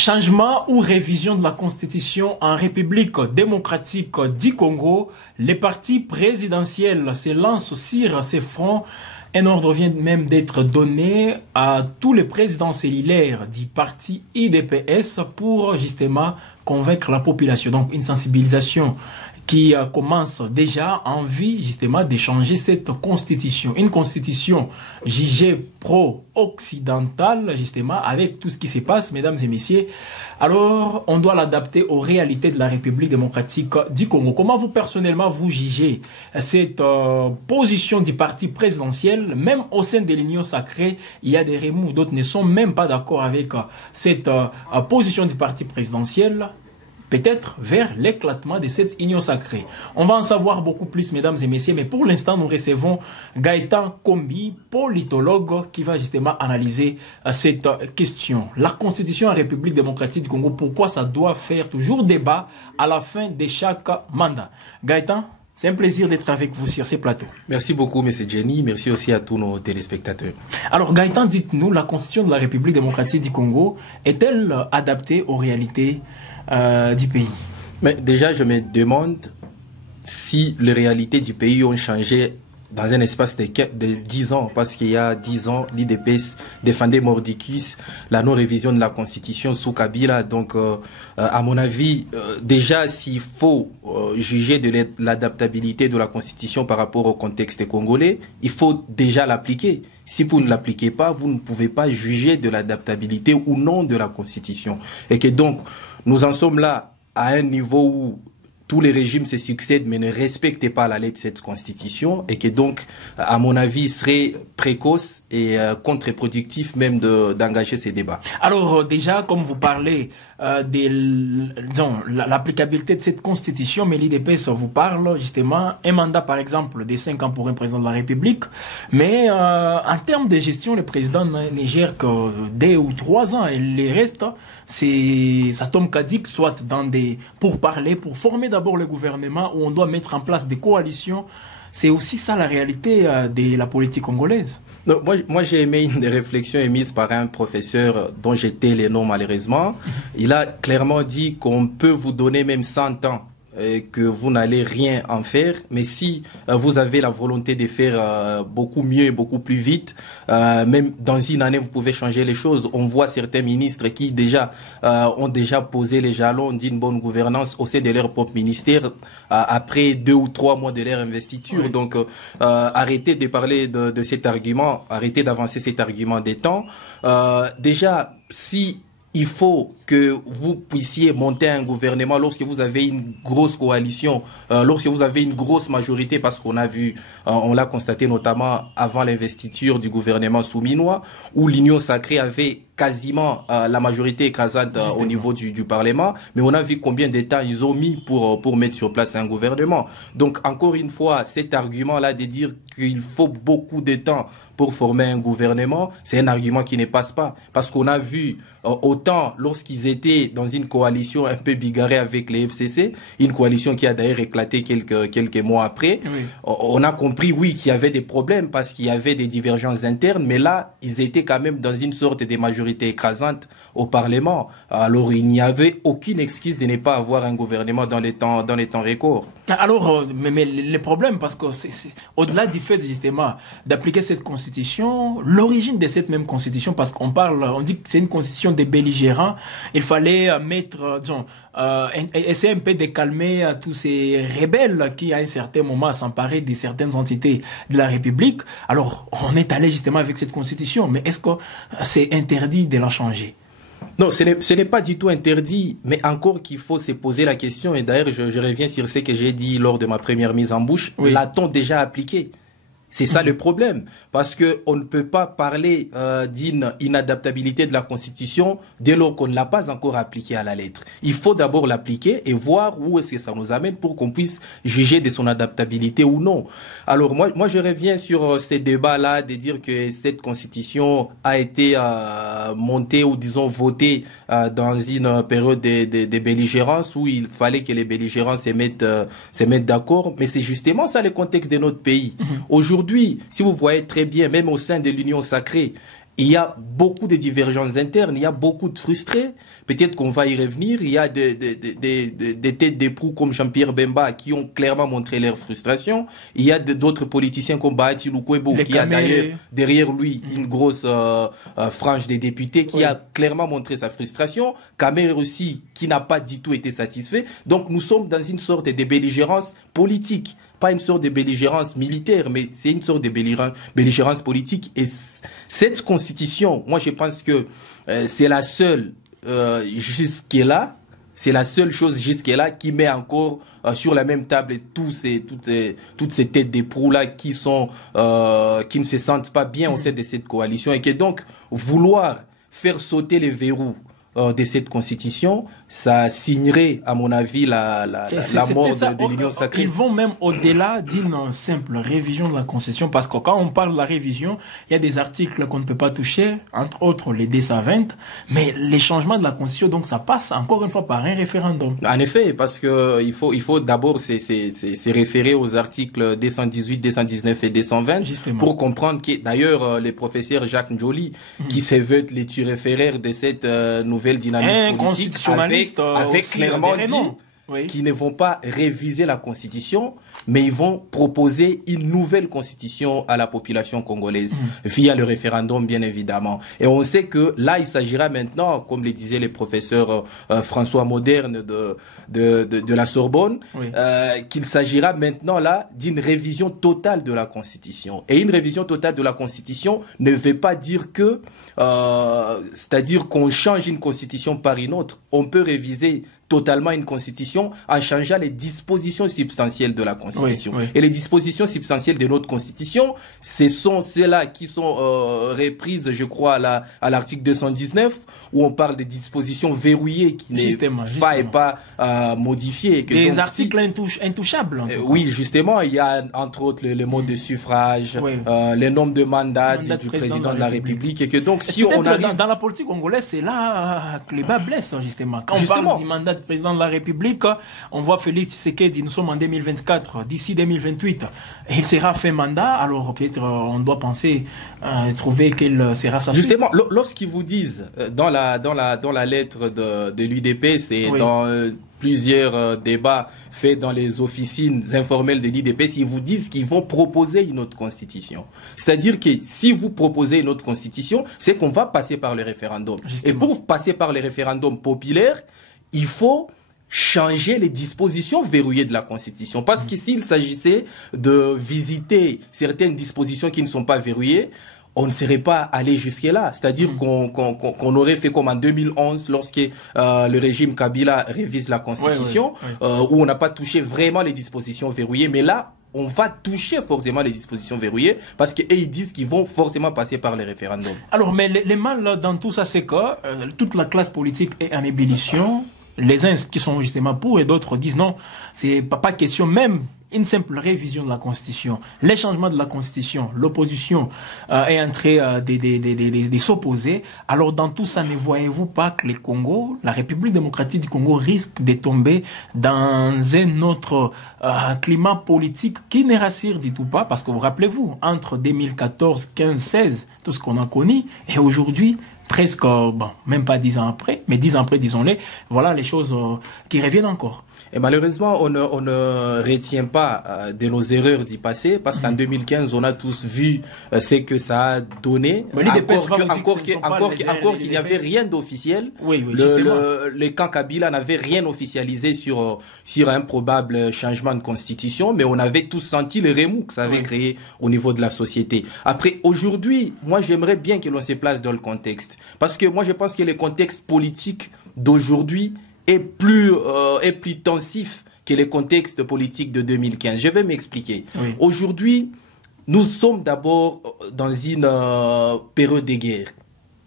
Changement ou révision de la Constitution en République démocratique du Congo, les partis présidentiels se lancent sur ces fronts. Un ordre vient même d'être donné à tous les présidents cellulaires du parti IDPS pour justement convaincre la population. Donc une sensibilisation qui commence déjà en vue justement de changer cette constitution. Une constitution jugée pro-occidentale justement avec tout ce qui se passe, mesdames et messieurs. Alors on doit l'adapter aux réalités de la République démocratique du Congo. Comment vous personnellement vous jugez cette position du parti présidentiel? Même au sein de l'Union sacrée, il y a des remous. D'autres ne sont même pas d'accord avec cette position du parti présidentiel. Peut-être vers l'éclatement de cette union sacrée. On va en savoir beaucoup plus, mesdames et messieurs, mais pour l'instant, nous recevons Gaëtan Kombi, politologue, qui va justement analyser cette question. La Constitution en République démocratique du Congo, pourquoi ça doit faire toujours débat à la fin de chaque mandat? Gaëtan, c'est un plaisir d'être avec vous sur ces plateaux. Merci beaucoup, M. Jenny. Merci aussi à tous nos téléspectateurs. Alors, Gaëtan, dites-nous, la Constitution de la République démocratique du Congo est-elle adaptée aux réalités du pays? Mais déjà, je me demande si les réalités du pays ont changé dans un espace de 10 ans, parce qu'il y a 10 ans, l'IDPS défendait mordicus la non-révision de la Constitution sous Kabila. Donc, à mon avis, déjà, s'il faut juger de l'adaptabilité de la Constitution par rapport au contexte congolais, il faut déjà l'appliquer. Si vous ne l'appliquez pas, vous ne pouvez pas juger de l'adaptabilité ou non de la Constitution. Et que donc, nous en sommes là à un niveau où tous les régimes se succèdent mais ne respectent pas la lettre de cette constitution et que donc, à mon avis, il serait précoce et contre-productif même d'engager ces débats. Alors déjà, comme vous parlez de l'applicabilité de cette constitution, mais l'IDPS vous parle justement un mandat par exemple de 5 ans pour un président de la République, mais en termes de gestion, le président ne gère que 2 ou 3 ans et les restes, ça tombe cadique, soit dans des pourparlers pour former d'abord le gouvernement où on doit mettre en place des coalitions. C'est aussi ça la réalité de la politique congolaise. Non, moi j'ai aimé une des réflexions émises par un professeur dont j'étais le nom malheureusement. Il a clairement dit qu'on peut vous donner même 100 ans que vous n'allez rien en faire, mais si vous avez la volonté de faire beaucoup mieux et beaucoup plus vite, même dans une année vous pouvez changer les choses. On voit certains ministres qui déjà ont déjà posé les jalons d'une bonne gouvernance au sein de leur propre ministère après 2 ou 3 mois de leur investiture. Oui. Donc arrêtez de parler de cet argument, arrêtez d'avancer cet argument des temps. Déjà, si il faut que vous puissiez monter un gouvernement lorsque vous avez une grosse coalition, lorsque vous avez une grosse majorité, parce qu'on a vu, on l'a constaté notamment avant l'investiture du gouvernement souminois, où l'Union sacrée avait quasiment la majorité écrasante au niveau du Parlement, mais on a vu combien de temps ils ont mis pour mettre sur place un gouvernement. Donc encore une fois, cet argument-là de dire qu'il faut beaucoup de temps pour former un gouvernement, c'est un argument qui ne passe pas. Parce qu'on a vu autant lorsqu'ils étaient dans une coalition un peu bigarrée avec les FCC, une coalition qui a d'ailleurs éclaté quelques mois après, oui. On a compris, oui, qu'il y avait des problèmes parce qu'il y avait des divergences internes, mais là, ils étaient quand même dans une sorte de majorité écrasante au Parlement. Alors, il n'y avait aucune excuse de ne pas avoir un gouvernement dans les temps records. Alors, mais le problème, parce que c'est au-delà du fait justement d'appliquer cette constitution, l'origine de cette même constitution, parce qu'on on dit que c'est une constitution des belligérants, il fallait mettre, essayer un peu de calmer tous ces rebelles qui, à un certain moment, s'emparaient de certaines entités de la République. Alors, on est allé justement avec cette constitution, mais est-ce que c'est interdit de la changer? Non, ce n'est pas du tout interdit, mais encore qu'il faut se poser la question, et d'ailleurs je reviens sur ce que j'ai dit lors de ma première mise en bouche, oui. L'a-t-on déjà appliqué? C'est ça le problème, parce que on ne peut pas parler d'une inadaptabilité de la Constitution dès lors qu'on ne l'a pas encore appliquée à la lettre. Il faut d'abord l'appliquer et voir où est-ce que ça nous amène pour qu'on puisse juger de son adaptabilité ou non. Alors moi je reviens sur ces débats-là de dire que cette Constitution a été montée ou disons votée dans une période de belligérance où il fallait que les belligérants se mettent d'accord, mais c'est justement ça le contexte de notre pays. Aujourd'hui, si vous voyez très bien, même au sein de l'Union sacrée, il y a beaucoup de divergences internes, il y a beaucoup de frustrés. Peut-être qu'on va y revenir. Il y a des têtes d'éproux comme Jean-Pierre Bemba qui ont clairement montré leur frustration. Il y a d'autres politiciens comme Bahati Lukwebo qui a d'ailleurs derrière lui une grosse frange des députés qui a clairement montré sa frustration. Kamer aussi qui n'a pas du tout été satisfait. Donc nous sommes dans une sorte de belligérance politique. Pas une sorte de belligérance militaire, mais c'est une sorte de belligérance politique. Et cette constitution, moi je pense que c'est la seule jusqu'à-là, c'est la seule chose jusqu'à-là qui met encore sur la même table toutes ces têtes d'éproux-là qui ne se sentent pas bien au sein de cette coalition et que donc vouloir faire sauter les verrous de cette constitution, ça signerait, à mon avis, la mort de l'Union sacrée. Ils vont même au-delà d'une simple révision de la constitution, parce que quand on parle de la révision, il y a des articles qu'on ne peut pas toucher, entre autres les D120, mais les changements de la constitution, donc ça passe encore une fois par un référendum. En effet, parce que il faut d'abord se référer aux articles D118, D119 et D120 justement, pour comprendre que d'ailleurs les professeurs Jacques Njoli, qui se veut les référaires de cette nouvelle dynamique politique, avec clairement dit qu'ils ne vont pas réviser la constitution, mais ils vont proposer une nouvelle constitution à la population congolaise via le référendum, bien évidemment. Et on sait que là, il s'agira maintenant, comme le disaient les professeurs François Moderne de la Sorbonne, qu'il s'agira maintenant là d'une révision totale de la constitution. Et une révision totale de la constitution ne veut pas dire que, c'est-à-dire qu'on change une constitution par une autre. On peut réviser totalement une constitution en changeant les dispositions substantielles de la constitution. Et les dispositions substantielles de notre constitution, ce sont celles-là qui sont reprises, je crois, à l'article 219, où on parle des dispositions verrouillées qui ne pas modifiées. Des articles intouchables. Oui, justement, il y a entre autres le mode de suffrage, le nombre de mandats du président de la République, et que donc si on arrive... Dans la politique congolaise, c'est là que les bas blessent, justement. Quand on parle du mandat président de la République, on voit Félix Tshisekedi, nous sommes en 2024, d'ici 2028, il sera fait mandat, alors peut-être on doit penser trouver quelle sera sa suite. Justement, lorsqu'ils vous disent dans la lettre de l'UDPS et dans plusieurs débats faits dans les officines informelles de l'UDPS, ils vous disent qu'ils vont proposer une autre constitution. C'est-à-dire que si vous proposez une autre constitution, c'est qu'on va passer par le référendum. Justement. Et pour passer par le référendum populaire, il faut changer les dispositions verrouillées de la Constitution. Parce que s'il s'agissait de visiter certaines dispositions qui ne sont pas verrouillées, on ne serait pas allé jusque-là. C'est-à-dire qu'on aurait fait comme en 2011, lorsque le régime Kabila révise la Constitution, où on n'a pas touché vraiment les dispositions verrouillées. Mais là, on va toucher forcément les dispositions verrouillées parce qu'ils disent qu'ils vont forcément passer par les référendums. Alors, mais les mal dans tout ça, c'est que toute la classe politique est en ébullition. Les uns qui sont justement pour et d'autres disent non, c'est pas question même une simple révision de la Constitution. Les changements de la Constitution, l'opposition est en train de s'opposer. Alors dans tout ça, ne voyez-vous pas que le Congo, la République démocratique du Congo risque de tomber dans un autre climat politique qui ne rassure du tout pas? Parce que vous rappelez-vous, entre 2014, 15, 16, tout ce qu'on a connu, et aujourd'hui, presque, bon, même pas 10 ans après, mais 10 ans après, disons-les, voilà les choses qui reviennent encore. Et malheureusement, on ne retient pas de nos erreurs du passé, parce qu'en 2015, on a tous vu ce que ça a donné. Encore qu'il n'y avait rien d'officiel. Le camp Kabila n'avait rien officialisé sur un probable changement de constitution, mais on avait tous senti le remous que ça avait créé au niveau de la société. Après, aujourd'hui, moi, j'aimerais bien que l'on se place dans le contexte. Parce que moi, je pense que le contexte politique d'aujourd'hui est plus tensif que les contextes politiques de 2015. Je vais m'expliquer. Aujourd'hui, nous sommes d'abord dans une période de guerre.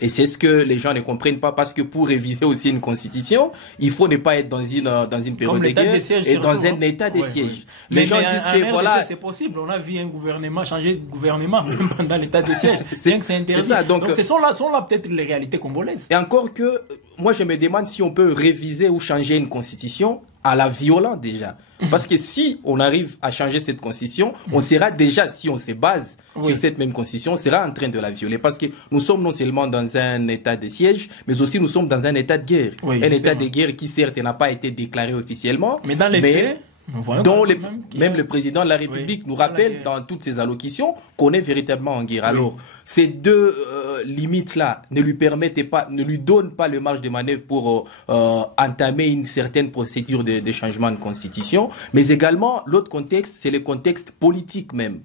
Et c'est ce que les gens ne comprennent pas, parce que pour réviser aussi une constitution, il faut ne pas être dans une période de guerre et dans un état de siège. Les gens disent que voilà, c'est possible. On a vu un gouvernement changer de gouvernement même pendant l'état de siège. C'est interdit. Donc ce sont là peut-être les réalités congolaises. Et encore que moi je me demande si on peut réviser ou changer une constitution à la violence déjà. Parce que si on arrive à changer cette constitution, on sera déjà, si on se base sur cette même constitution, on sera en train de la violer. Parce que nous sommes non seulement dans un état de siège, mais aussi nous sommes dans un état de guerre. Oui, un état de guerre qui certes n'a pas été déclaré officiellement, mais dans les faits, dont même le président de la République nous rappelle dans toutes ses allocutions qu'on est véritablement en guerre. Alors, ces deux limites-là ne lui donnent pas le marge de manœuvre pour entamer une certaine procédure de changement de constitution, mais également, l'autre contexte, c'est le contexte politique même.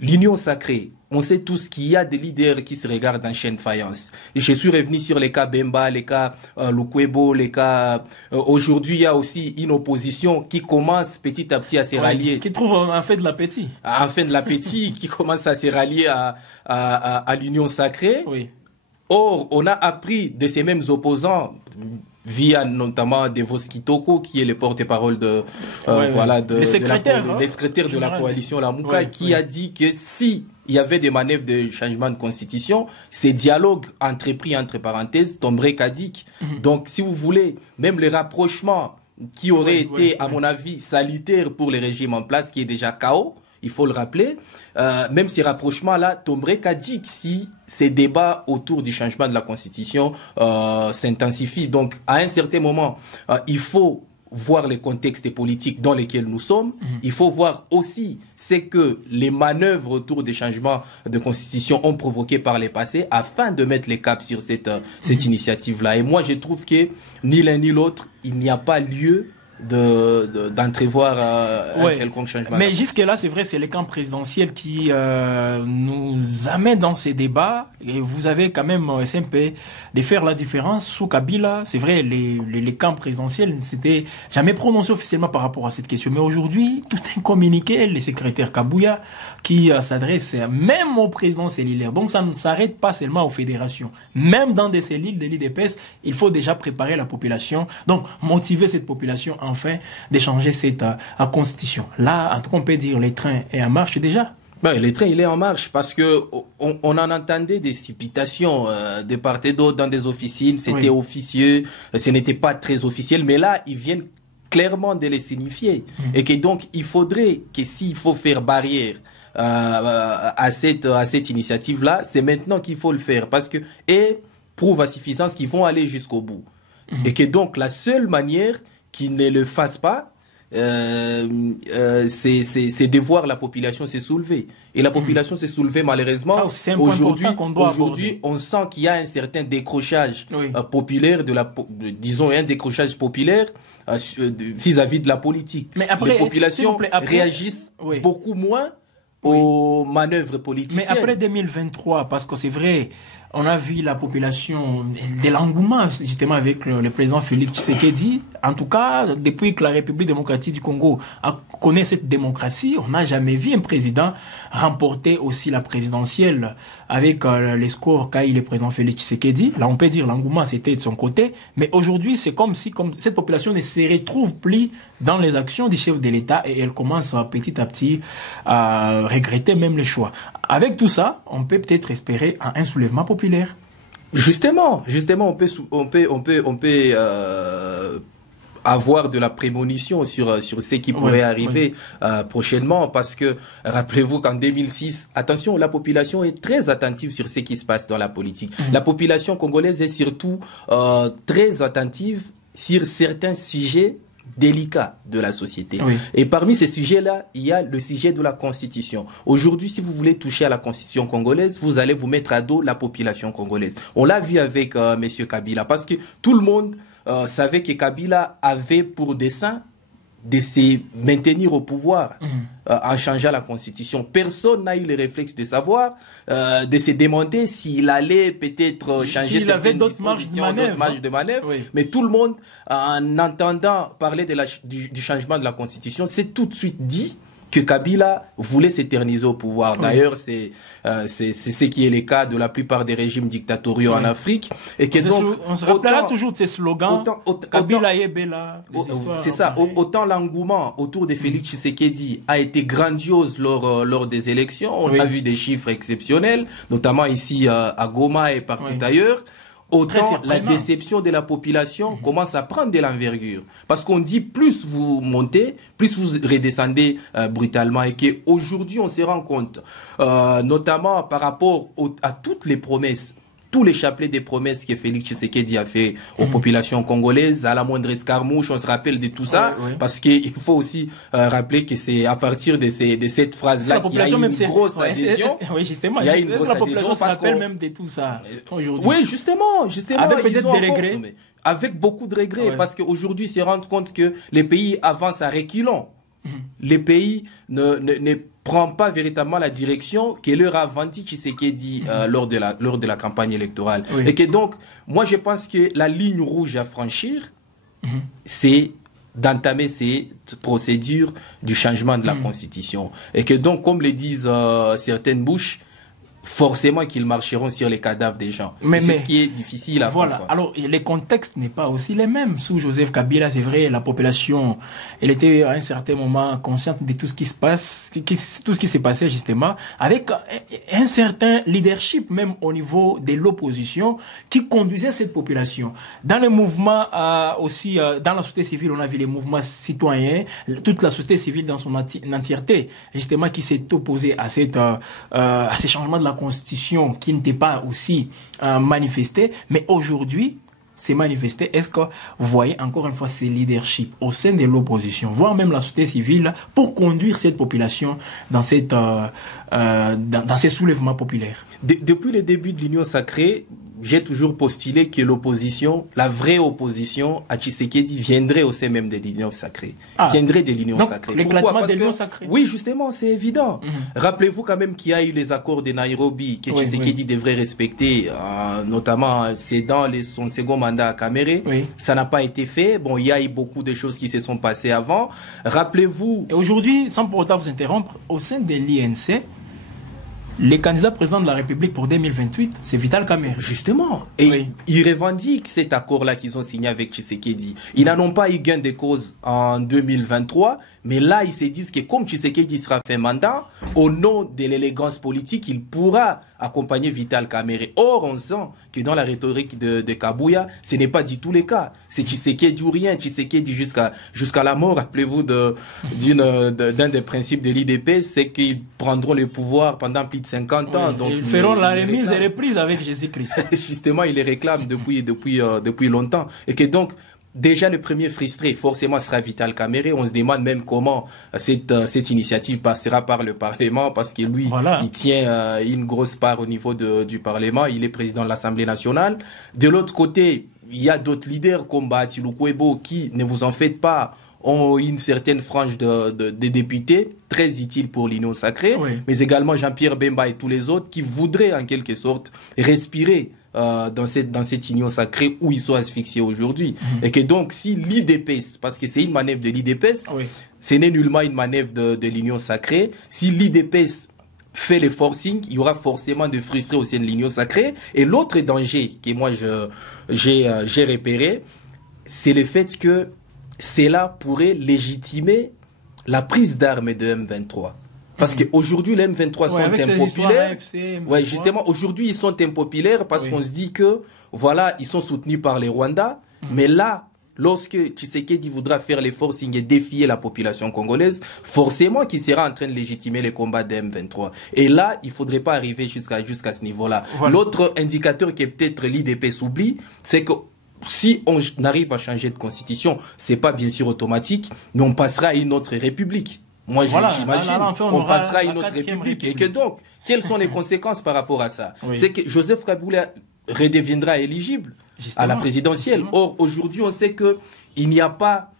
L'union sacrée. On sait tous qu'il y a des leaders qui se regardent en chaîne de faïence. Et je suis revenu sur les cas Bemba, les cas Lukwebo, les cas... Aujourd'hui, il y a aussi une opposition qui commence petit à petit à se rallier. Qui trouve en fait de l'appétit. En fait de l'appétit, qui commence à se rallier à l'union sacrée. Oui. Or, on a appris de ces mêmes opposants via notamment Devos Kitoko, qui est le porte-parole de le secrétaire de la coalition Lamuka, qui a dit que si il y avait des manœuvres de changement de constitution, ces dialogues entrepris entre parenthèses tomberaient caduques. Donc, si vous voulez, même les rapprochements qui auraient été, à mon avis, salutaires pour le régime en place, qui est déjà chaos, il faut le rappeler, même ces rapprochements-là tomberaient caduques si ces débats autour du changement de la Constitution s'intensifient. Donc, à un certain moment, il faut voir les contextes politiques dans lesquels nous sommes. Il faut voir aussi ce que les manœuvres autour des changements de Constitution ont provoqué par les passés afin de mettre les caps sur cette initiative-là. Et moi, je trouve que ni l'un ni l'autre, il n'y a pas lieu d'entrevoir un quelconque changement. Mais jusque-là, c'est vrai, c'est le camp présidentiel qui nous amène dans ces débats. Et vous avez quand même, SMP, de faire la différence. Sous Kabila, c'est vrai, les camps présidentiels ne s'étaient jamais prononcés officiellement par rapport à cette question. Mais aujourd'hui, tout est communiqué. Le secrétaire Kabouya qui s'adresse même au président cellulaire. Donc ça ne s'arrête pas seulement aux fédérations. Même dans des cellules, des l'IDPS, il faut déjà préparer la population. Donc motiver cette population enfin d'échanger cette constitution. Là, en tout cas, on peut dire le train est en marche déjà. Ben, le train, il est en marche parce que on en entendait des supputations de part et d'autre dans des officines. C'était officieux, ce n'était pas très officiel, mais là, ils viennent clairement de les signifier. Et que donc, il faudrait que s'il faut faire barrière à cette initiative-là, c'est maintenant qu'il faut le faire parce que, et prouve à suffisance qu'ils vont aller jusqu'au bout. Et que donc, la seule manière qu'ils ne le fassent pas, c'est de voir la population se soulever. Et la population s'est soulevée malheureusement. Aujourd'hui, on sent qu'il y a un certain décrochage populaire, disons un décrochage populaire vis-à-vis de la politique. Mais après, les populations réagissent beaucoup moins aux manœuvres politiciennes. Mais après 2023, parce que c'est vrai, on a vu la population de l'engouement justement avec le président Félix Tshisekedi. En tout cas, depuis que la République démocratique du Congo connaît cette démocratie, on n'a jamais vu un président remporter aussi la présidentielle avec les scores qu'a eu le président Félix Tshisekedi. Là, on peut dire l'engouement c'était de son côté, mais aujourd'hui, c'est comme si cette population ne se retrouve plus dans les actions du chef de l'État et elle commence petit à petit à regretter même le choix. Avec tout ça, on peut peut-être espérer un soulèvement populaire. Justement, on peut avoir de la prémonition sur ce qui pourrait arriver prochainement, parce que rappelez-vous qu'en 2006, attention, la population est très attentive sur ce qui se passe dans la politique. La population congolaise est surtout très attentive sur certains sujets délicats de la société. Et parmi ces sujets-là, il y a le sujet de la Constitution. Aujourd'hui, si vous voulez toucher à la Constitution congolaise, vous allez vous mettre à dos la population congolaise. On l'a vu avec M. Kabila, parce que tout le monde savait que Kabila avait pour dessein de se maintenir au pouvoir en changeant la Constitution. Personne n'a eu le réflexe de savoir, de se demander s'il allait peut-être changer certaines dispositions, d'autres marges de manœuvre. Mais tout le monde, en entendant parler du changement de la Constitution, s'est tout de suite dit que Kabila voulait s'éterniser au pouvoir. D'ailleurs, c'est ce qui est le cas de la plupart des régimes dictatoriaux en Afrique. Et que donc, on se rappellera toujours de ces slogans. Kabila et Bella. C'est ça. Autant l'engouement autour de Félix Tshisekedi a été grandiose lors des élections. On a vu des chiffres exceptionnels, notamment ici à Goma et partout ailleurs. autant la déception de la population commence à prendre de l'envergure. Parce qu'on dit plus vous montez, plus vous redescendez brutalement. Et qu'aujourd'hui, on se rend compte, notamment par rapport à toutes les promesses, tous les chapelets des promesses que Félix Tshisekedi a fait aux populations congolaises, à la moindre escarmouche, on se rappelle de tout ça, parce qu'il faut aussi rappeler que c'est à partir de cette phrase-là qu'il y a une grosse adhésion. Oui, justement. Il y a une grosse la population adhésion se rappelle même de tout ça aujourd'hui. Oui, justement. Avec peut-être des regrets. Avec beaucoup de regrets, parce qu'aujourd'hui, ils se rendent compte que les pays avancent à reculons. Les pays ne prend pas véritablement la direction que leur a vanté Tshisekedi lors de la campagne électorale. Oui. Et que donc, moi je pense que la ligne rouge à franchir, c'est d'entamer cette procédure du changement de la Constitution. Et que donc, comme le disent certaines bouches, forcément qu'ils marcheront sur les cadavres des gens. Mais c'est ce qui est difficile à voilà. Alors, les contextes n'est pas aussi les mêmes. Sous Joseph Kabila, c'est vrai, la population, elle était à un certain moment consciente de tout ce qui se passe, tout ce qui s'est passé justement, avec un certain leadership même au niveau de l'opposition qui conduisait cette population. Dans les mouvements aussi, dans la société civile, on a vu les mouvements citoyens, toute la société civile dans son entièreté, justement, qui s'est opposée à ces changements de la Constitution qui n'était pas aussi manifesté, mais aujourd'hui c'est manifesté. Est-ce que vous voyez encore une fois ces leaderships au sein de l'opposition, voire même la société civile, pour conduire cette population dans ces soulèvements populaires? Depuis le début de l'Union sacrée, j'ai toujours postulé que l'opposition, la vraie opposition à Tshisekedi viendrait au sein même de l'Union sacrée. Viendrait de l'Union sacrée. L'éclatement de l'Union sacrée. Oui, justement, c'est évident. Rappelez-vous quand même qu'il y a eu les accords de Nairobi que Tshisekedi devrait respecter, notamment cédant son second mandat à Kamere. Ça n'a pas été fait. Bon, il y a eu beaucoup de choses qui se sont passées avant. Rappelez-vous... Et aujourd'hui, sans pour autant vous interrompre, au sein de l'INC, les candidats présidents de la République pour 2028, c'est Vital Kamerhe. Justement. Et ils revendiquent cet accord-là qu'ils ont signé avec Tshisekedi. Ils n'en ont pas eu gain de cause en 2023, mais là, ils se disent que comme Tshisekedi sera fait mandat, au nom de l'élégance politique, il pourra accompagner Vital Kamerhe. Or, on sent que dans la rhétorique de Kabouya, ce n'est pas du tout le cas. C'est Tshisekedi ou rien. Tshisekedi jusqu'à la mort. Rappelez-vous d'un des principes de l'IDP, c'est qu'ils prendront le pouvoir pendant plus de 50 ans. Donc ils feront la remise et reprise avec Jésus-Christ. Justement, ils les réclament depuis longtemps. Et que donc, déjà le premier frustré, forcément, sera Vital Kamerhe. On se demande même comment cette initiative passera par le Parlement, parce que lui, il tient une grosse part au niveau du Parlement. Il est président de l'Assemblée nationale. De l'autre côté, il y a d'autres leaders comme Bahati Lukwebo qui, ne vous en faites pas, ont une certaine frange de députés très utiles pour l'Union sacrée, mais également Jean-Pierre Bemba et tous les autres qui voudraient en quelque sorte respirer dans cette union sacrée où ils sont asphyxiés aujourd'hui. Et que donc, si l'IDPS, parce que c'est une manœuvre de l'IDPS, ce n'est nullement une manœuvre de l'union sacrée, si l'IDPS fait le forcing, il y aura forcément des frustrés au sein de l'union sacrée. Et l'autre danger que moi j'ai repéré, c'est le fait que cela pourrait légitimer la prise d'armes de M23. Parce qu'aujourd'hui, les M23 sont impopulaires. Justement, aujourd'hui, ils sont impopulaires parce qu'on se dit que, voilà, ils sont soutenus par les Rwandais. Mais là, lorsque Tshisekedi voudra faire les forcing et défier la population congolaise, forcément qu'il sera en train de légitimer les combats des M23. Et là, il ne faudrait pas arriver jusqu'à ce niveau-là. L'autre indicateur qui est peut-être l'IDP s'oublie, c'est que si on arrive à changer de constitution, c'est pas bien sûr automatique, mais on passera à une autre république. Moi, j'imagine, on passera à une autre république. Et que donc, quelles sont les conséquences par rapport à ça? C'est que Joseph Kabila redeviendra éligible à la présidentielle. Or, aujourd'hui, on sait qu'il n'y a pas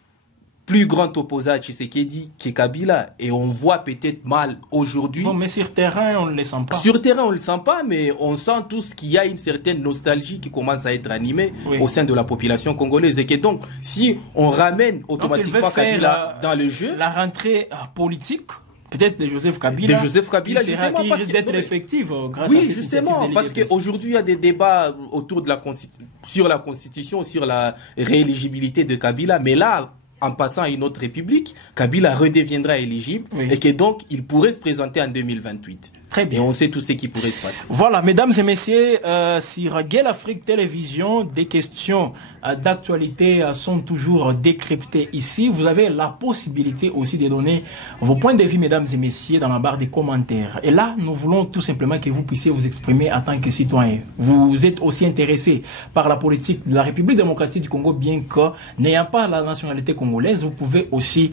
plus grand opposant à Tshisekedi que Kabila. Et on voit peut-être mal aujourd'hui. Bon, mais sur terrain, on ne le sent pas. Sur terrain, on ne le sent pas, mais on sent tous qu'il y a une certaine nostalgie qui commence à être animée au sein de la population congolaise. Et que donc, si on ramène automatiquement Kabila dans le jeu... La rentrée politique, peut-être de Joseph Kabila, justement, risque d'être effective grâce à cette justement, parce qu'aujourd'hui, il y a des débats autour de sur la Constitution, sur la rééligibilité de Kabila. Mais là, en passant à une autre république, Kabila redeviendra éligible et que donc il pourrait se présenter en 2028. Très bien. Et on sait tout ce qui pourrait se passer. Voilà, mesdames et messieurs, sur Gay Afrique Télévision, des questions d'actualité sont toujours décryptées ici. Vous avez la possibilité aussi de donner vos points de vue, mesdames et messieurs, dans la barre des commentaires. Et là, nous voulons tout simplement que vous puissiez vous exprimer en tant que citoyen. Vous êtes aussi intéressé par la politique de la République démocratique du Congo, bien que n'ayant pas la nationalité congolaise, vous pouvez aussi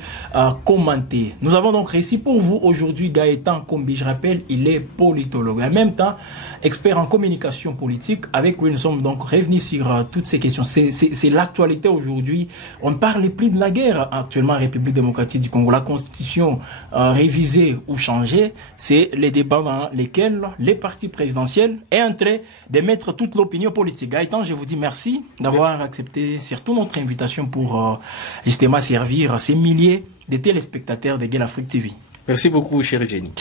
commenter. Nous avons donc réussi pour vous aujourd'hui Gaëtan Kombi, je rappelle, il est politologue, en même temps expert en communication politique. Avec lui, nous sommes donc revenus sur toutes ces questions. C'est l'actualité aujourd'hui. On ne parle plus de la guerre actuellement en République démocratique du Congo. La constitution révisée ou changée, c'est les débats dans lesquels les partis présidentiels est en train de mettre toute l'opinion politique. Gaëtan, je vous dis merci d'avoir accepté surtout notre invitation pour justement servir ces milliers de téléspectateurs de Gay Afrique TV. Merci beaucoup, cher Jenny.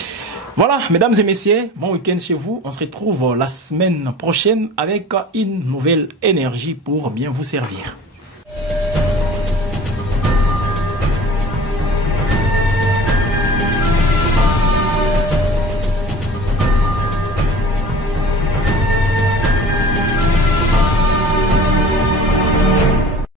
Voilà, mesdames et messieurs, bon week-end chez vous. On se retrouve la semaine prochaine avec une nouvelle énergie pour bien vous servir.